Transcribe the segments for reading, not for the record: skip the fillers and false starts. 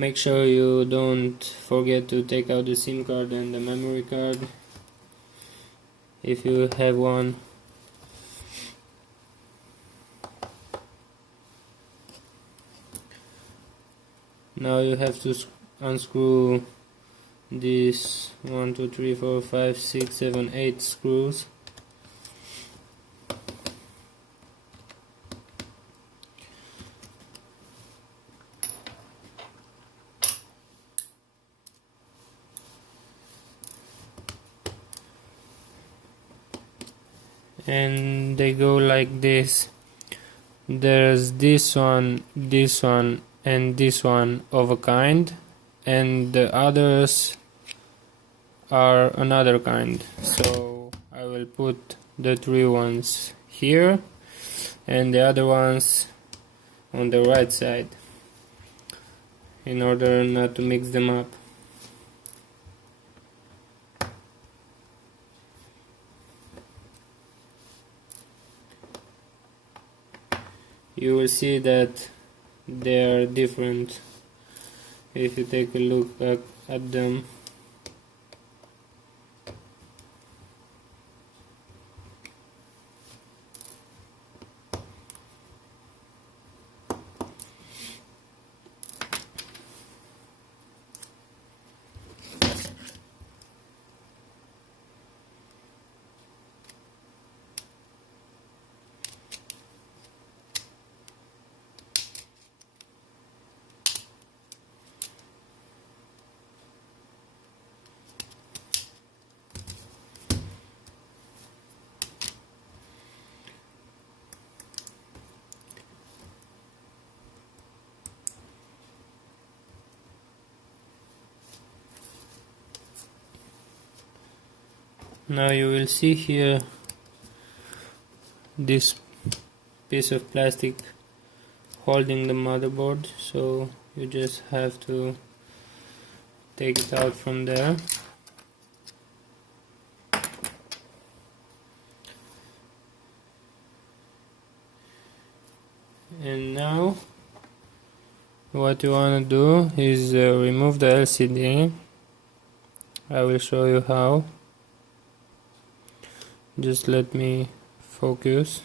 Make sure you don't forget to take out the SIM card and the memory card if you have one. Now you have to unscrew these 1, 2, 3, 4, 5, 6, 7, 8 screws. And they go like this. There's this one, and this one of a kind, and the others are another kind. So I will put the 3 ones here and the other ones on the right side in order not to mix them up. You will see that they are different if you take a look back at them. Now you will see here this piece of plastic holding the motherboard, so you just have to take it out from there. And now what you want to do is remove the LCD. I will show you how. Just let me focus.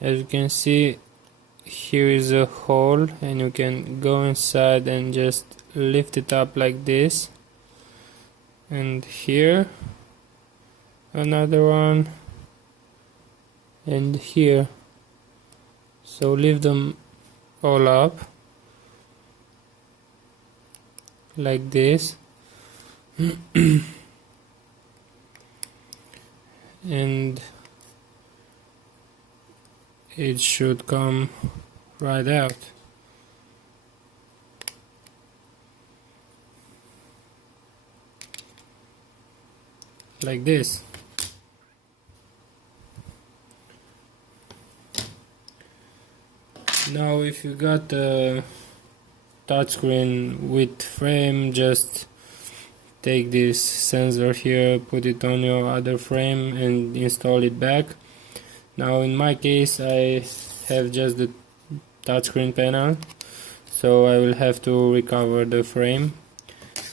As you can see, here is a hole, and you can go inside and just lift it up like this. And here another one, and here. So lift them all up like this. And it should come right out like this. Now if you got a touchscreen with frame, just take this sensor here, put it on your other frame and install it back. Now in my case I have just the touchscreen panel, so I will have to recover the frame,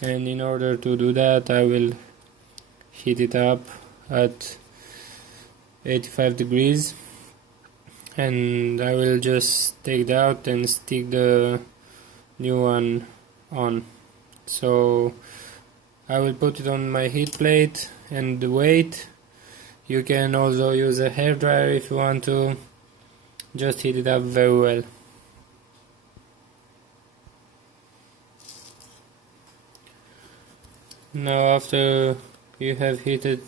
and in order to do that I will heat it up at 85 degrees, and I will just take it out and stick the new one on. So I will put it on my heat plate and wait. You can also use a hairdryer if you want to. Just heat it up very well. Now after you have heated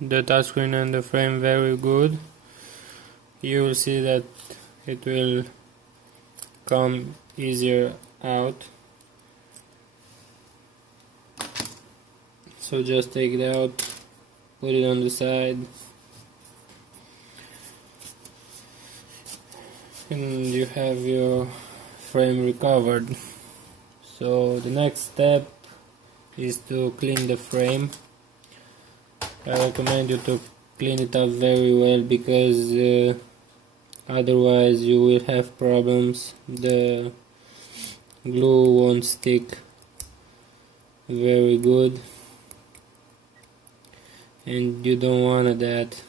the touchscreen and the frame very good, you will see that it will come easier out. So just take it out, put it on the side, and you have your frame recovered. So the next step is to clean the frame. I recommend you to clean it up very well, because otherwise you will have problems. The glue won't stick very good, and you don't want that.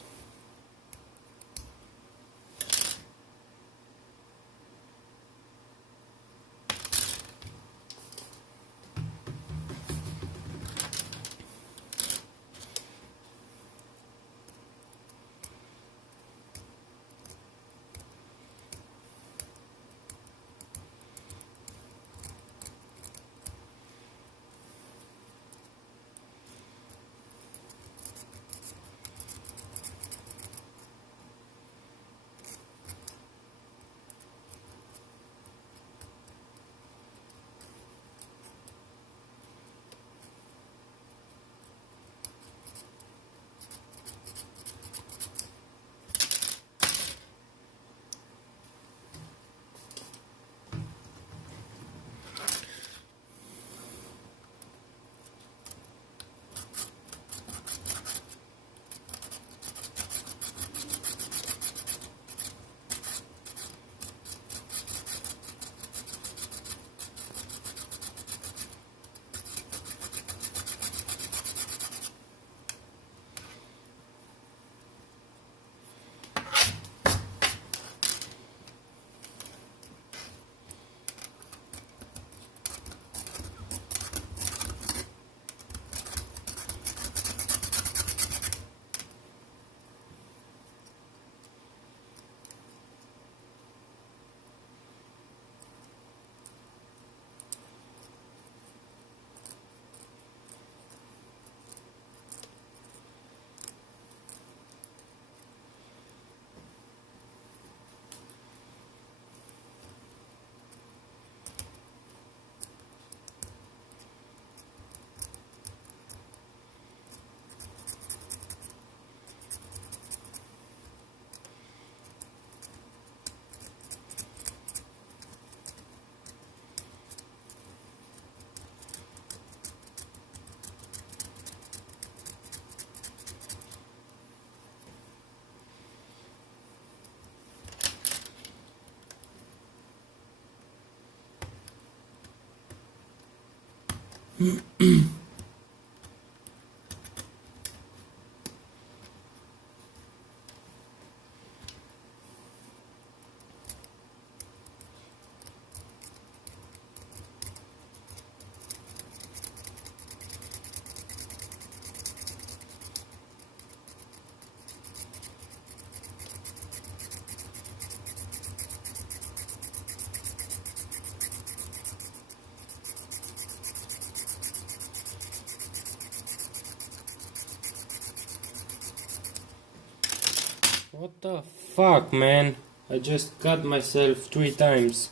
What the fuck, man? I just cut myself 3 times.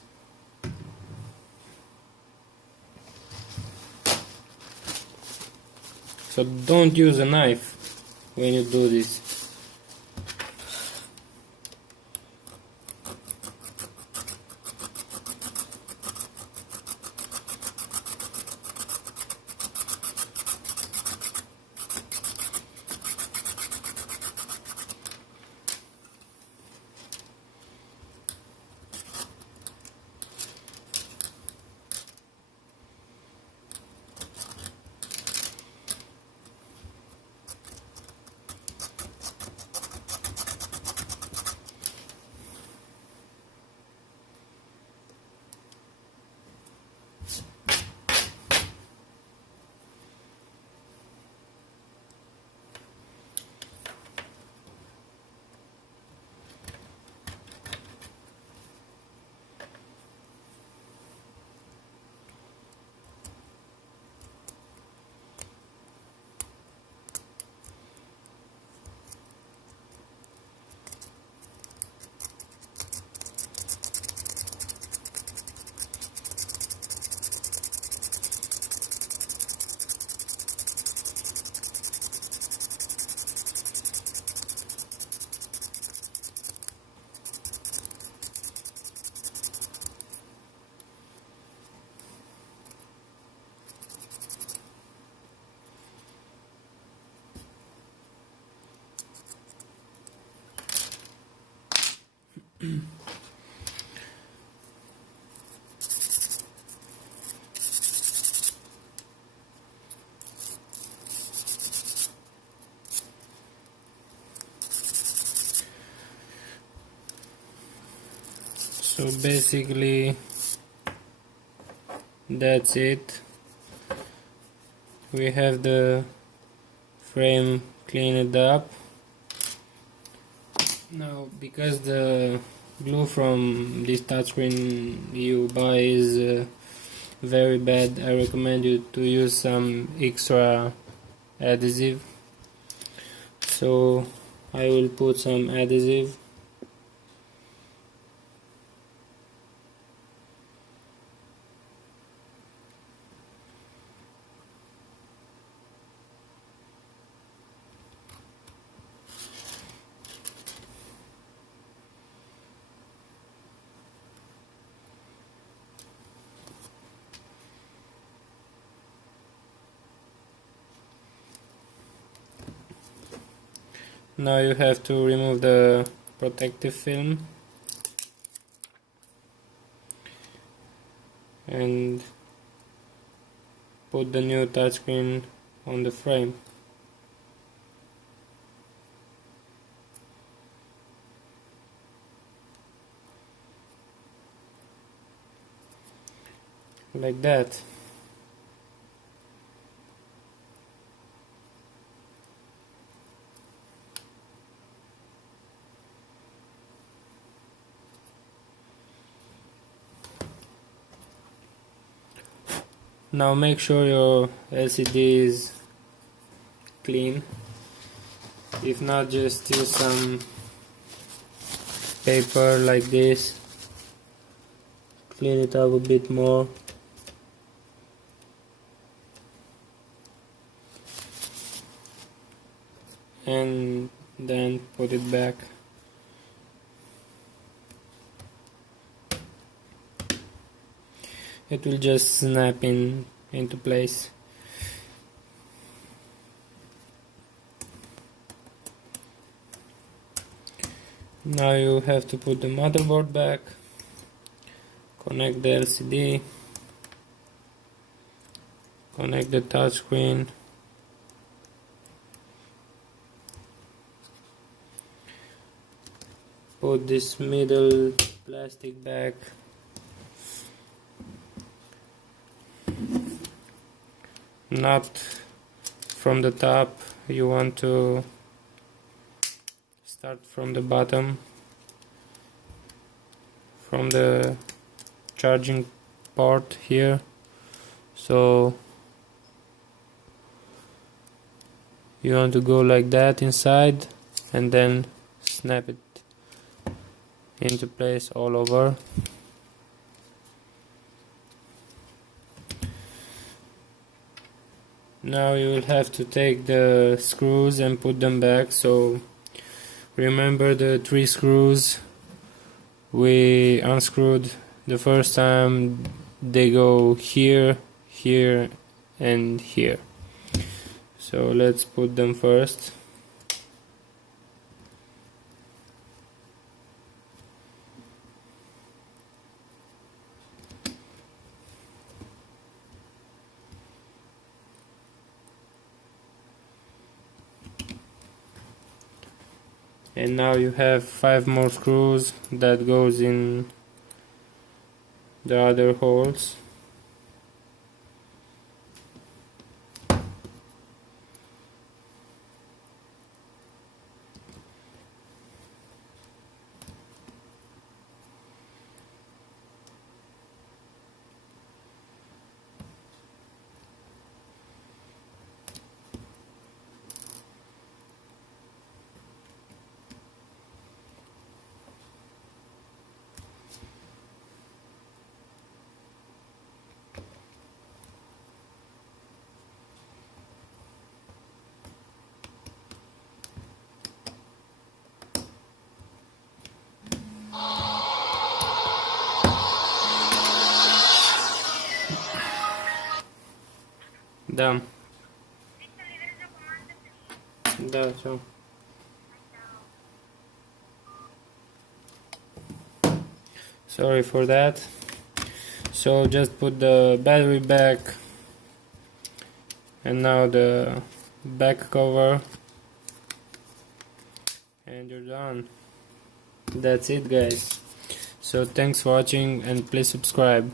So don't use a knife when you do this. So basically that's it. We have the frame cleaned up. Now, because the glue from this touchscreen you buy is very bad, I recommend you to use some extra adhesive. So I will put some adhesive. Now you have to remove the protective film and put the new touchscreen on the frame. Like that. Now make sure your LCD is clean. If not, just use some paper like this. Clean it up a bit more. And then put it back. It will just snap into place. Now you have to put the motherboard back, connect the LCD, connect the touchscreen, put this middle plastic back, not from the top, you want to start from the bottom, from the charging port here. So you want to go like that inside and then snap it into place all over. Now you will have to take the screws and put them back. So remember the 3 screws we unscrewed the first time, they go here, here and here. So let's put them first. And now you have 5 more screws that goes in the other holes. Done. Да, все. Sorry for that. So just put the battery back, and now the back cover, and you're done. That's it, guys. So thanks for watching, and please subscribe.